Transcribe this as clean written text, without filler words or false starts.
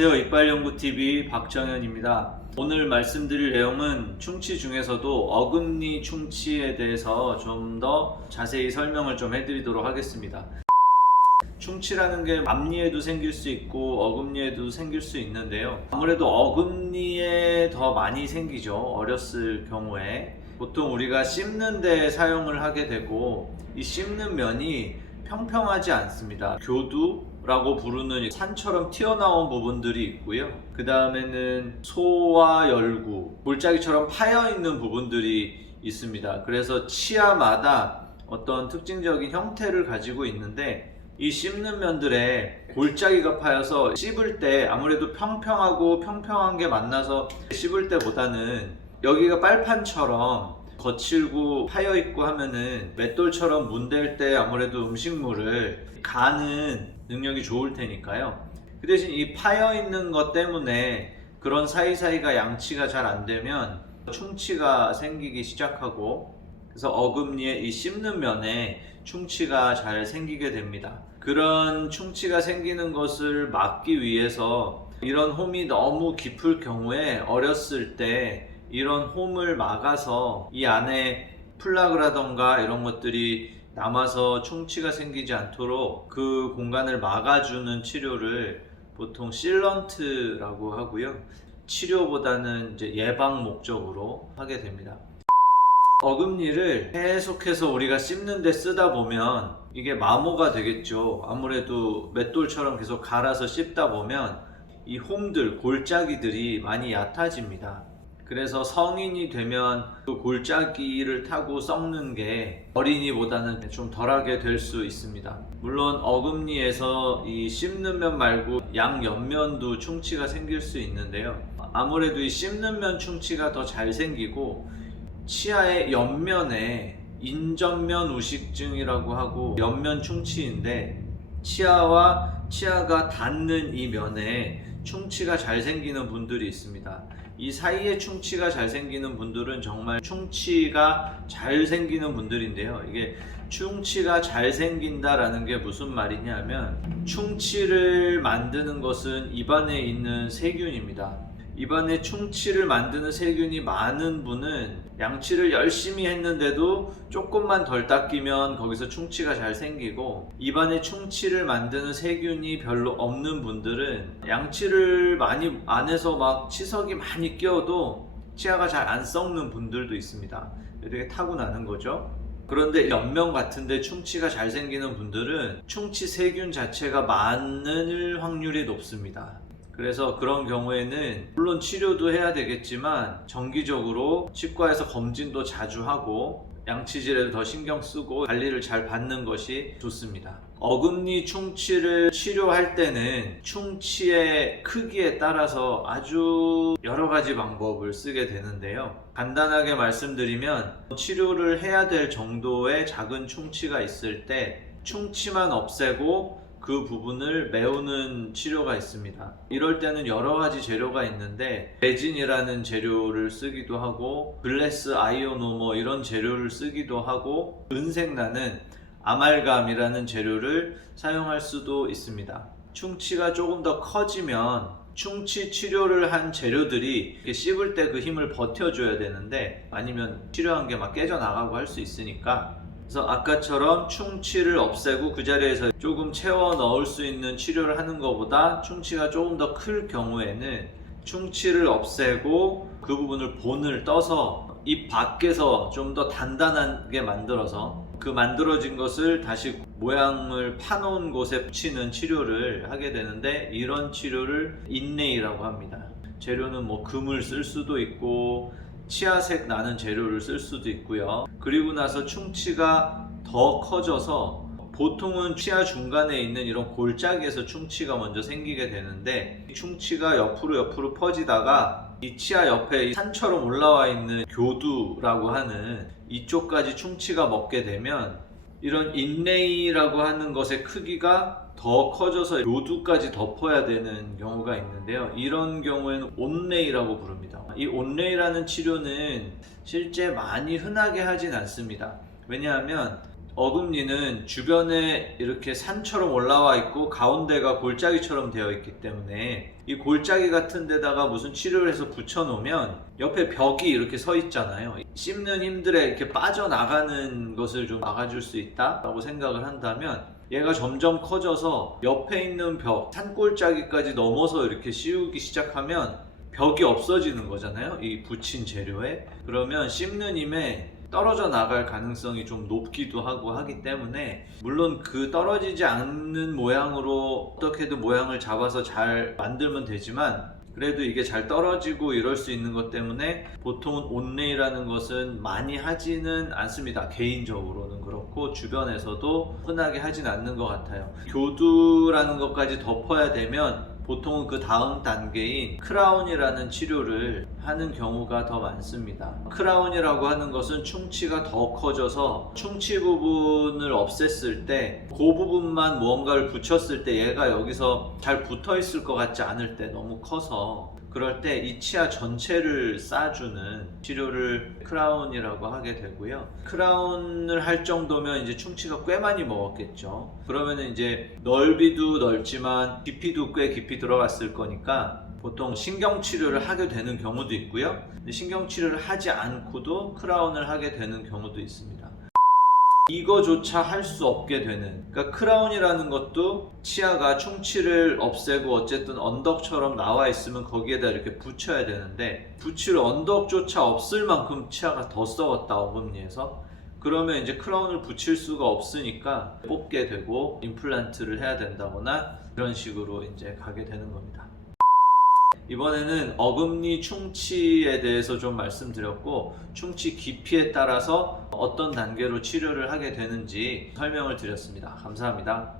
안녕하세요. 이빨연구TV 박정현입니다. 오늘 말씀드릴 내용은 충치 중에서도 어금니 충치에 대해서 좀 더 자세히 설명을 좀 해드리도록 하겠습니다. 충치라는 게 앞니에도 생길 수 있고 어금니에도 생길 수 있는데요. 아무래도 어금니에 더 많이 생기죠. 어렸을 경우에. 보통 우리가 씹는 데 사용을 하게 되고 이 씹는 면이 평평하지 않습니다. 교두라고 부르는 산처럼 튀어나온 부분들이 있고요. 그 다음에는 소와 열구, 골짜기처럼 파여있는 부분들이 있습니다. 그래서 치아마다 어떤 특징적인 형태를 가지고 있는데 이 씹는 면들에 골짜기가 파여서 씹을 때 아무래도 평평하고 평평한 게 만나서 씹을 때보다는 여기가 빨판처럼 거칠고 파여있고 하면은 맷돌처럼 문댈 때 아무래도 음식물을 가는 능력이 좋을 테니까요. 그 대신 이 파여있는 것 때문에 그런 사이사이가 양치가 잘 안되면 충치가 생기기 시작하고, 그래서 어금니에 이 씹는 면에 충치가 잘 생기게 됩니다. 그런 충치가 생기는 것을 막기 위해서 이런 홈이 너무 깊을 경우에 어렸을 때 이런 홈을 막아서 이 안에 플라그라던가 이런 것들이 남아서 충치가 생기지 않도록 그 공간을 막아주는 치료를 보통 실런트라고 하고요. 치료보다는 이제 예방 목적으로 하게 됩니다. 어금니를 계속해서 우리가 씹는 데 쓰다 보면 이게 마모가 되겠죠. 아무래도 맷돌처럼 계속 갈아서 씹다 보면 이 홈들, 골짜기들이 많이 얕아집니다. 그래서 성인이 되면 그 골짜기를 타고 썩는 게 어린이보다는 좀 덜하게 될 수 있습니다. 물론 어금니에서 이 씹는 면 말고 양옆면도 충치가 생길 수 있는데요. 아무래도 이 씹는 면 충치가 더 잘 생기고 치아의 옆면에 인전면 우식증이라고 하고 옆면 충치인데 치아가 닿는 이 면에 충치가 잘 생기는 분들이 있습니다. 이 사이에 충치가 잘 생기는 분들은 정말 충치가 잘 생기는 분들인데요. 이게 충치가 잘 생긴다라는 게 무슨 말이냐면 충치를 만드는 것은 입안에 있는 세균입니다. 입안에 충치를 만드는 세균이 많은 분은 양치를 열심히 했는데도 조금만 덜 닦이면 거기서 충치가 잘 생기고, 입안에 충치를 만드는 세균이 별로 없는 분들은 양치를 많이 안 해서 막 치석이 많이 끼어도 치아가 잘 안 썩는 분들도 있습니다. 되게 타고나는 거죠. 그런데 옆면 같은데 충치가 잘 생기는 분들은 충치 세균 자체가 많을 확률이 높습니다. 그래서 그런 경우에는 물론 치료도 해야 되겠지만 정기적으로 치과에서 검진도 자주 하고 양치질에도 더 신경 쓰고 관리를 잘 받는 것이 좋습니다. 어금니 충치를 치료할 때는 충치의 크기에 따라서 아주 여러 가지 방법을 쓰게 되는데요. 간단하게 말씀드리면 치료를 해야 될 정도의 작은 충치가 있을 때 충치만 없애고 그 부분을 메우는 치료가 있습니다. 이럴 때는 여러 가지 재료가 있는데 레진이라는 재료를 쓰기도 하고 글래스 아이오노머 이런 재료를 쓰기도 하고 은색 나는 아말감이라는 재료를 사용할 수도 있습니다. 충치가 조금 더 커지면 충치 치료를 한 재료들이 씹을 때 그 힘을 버텨줘야 되는데 아니면 치료한 게 막 깨져나가고 할 수 있으니까, 그래서 아까처럼 충치를 없애고 그 자리에서 조금 채워 넣을 수 있는 치료를 하는 것보다 충치가 조금 더 클 경우에는 충치를 없애고 그 부분을 본을 떠서 입 밖에서 좀 더 단단하게 만들어서 그 만들어진 것을 다시 모양을 파놓은 곳에 붙이는 치료를 하게 되는데, 이런 치료를 인레이라고 합니다. 재료는 뭐 금을 쓸 수도 있고 치아색 나는 재료를 쓸 수도 있고요. 그리고 나서 충치가 더 커져서 보통은 치아 중간에 있는 이런 골짜기에서 충치가 먼저 생기게 되는데, 충치가 옆으로 퍼지다가 이 치아 옆에 산처럼 올라와 있는 교두라고 하는 이쪽까지 충치가 먹게 되면 이런 인레이라고 하는 것의 크기가 더 커져서 교두까지 덮어야 되는 경우가 있는데요. 이런 경우에는 온레이라고 부릅니다. 이 온레이라는 치료는 실제 많이 흔하게 하진 않습니다. 왜냐하면 어금니는 주변에 이렇게 산처럼 올라와 있고 가운데가 골짜기처럼 되어 있기 때문에 이 골짜기 같은 데다가 무슨 치료를 해서 붙여 놓으면 옆에 벽이 이렇게 서 있잖아요. 씹는 힘들에 이렇게 빠져나가는 것을 좀 막아줄 수 있다라고 생각을 한다면 얘가 점점 커져서 옆에 있는 벽, 산골짜기까지 넘어서 이렇게 씌우기 시작하면 벽이 없어지는 거잖아요. 이 붙인 재료에. 그러면 씹는 힘에 떨어져 나갈 가능성이 좀 높기도 하고 하기 때문에, 물론 그 떨어지지 않는 모양으로 어떻게든 모양을 잡아서 잘 만들면 되지만 그래도 이게 잘 떨어지고 이럴 수 있는 것 때문에 보통은 온레이라는 것은 많이 하지는 않습니다. 개인적으로는 그렇고 주변에서도 흔하게 하진 않는 것 같아요. 교두라는 것까지 덮어야 되면 보통은 그 다음 단계인 크라운이라는 치료를 하는 경우가 더 많습니다. 크라운이라고 하는 것은 충치가 더 커져서 충치 부분을 없앴을 때 그 부분만 무언가를 붙였을 때 얘가 여기서 잘 붙어 있을 것 같지 않을 때, 너무 커서 그럴 때 이 치아 전체를 싸주는 치료를 크라운이라고 하게 되고요. 크라운을 할 정도면 이제 충치가 꽤 많이 먹었겠죠. 그러면 이제 넓이도 넓지만 깊이도 꽤 깊이 들어갔을 거니까 보통 신경치료를 하게 되는 경우도 있고요. 신경치료를 하지 않고도 크라운을 하게 되는 경우도 있습니다. 이거조차 할 수 없게 되는, 그러니까 크라운이라는 것도 치아가 충치를 없애고 어쨌든 언덕처럼 나와 있으면 거기에다 이렇게 붙여야 되는데, 붙일 언덕조차 없을 만큼 치아가 더 썩었다, 어금니에서. 그러면 이제 크라운을 붙일 수가 없으니까 뽑게 되고 임플란트를 해야 된다거나 이런 식으로 이제 가게 되는 겁니다. 이번에는 어금니 충치에 대해서 좀 말씀드렸고, 충치 깊이에 따라서 어떤 단계로 치료를 하게 되는지 설명을 드렸습니다. 감사합니다.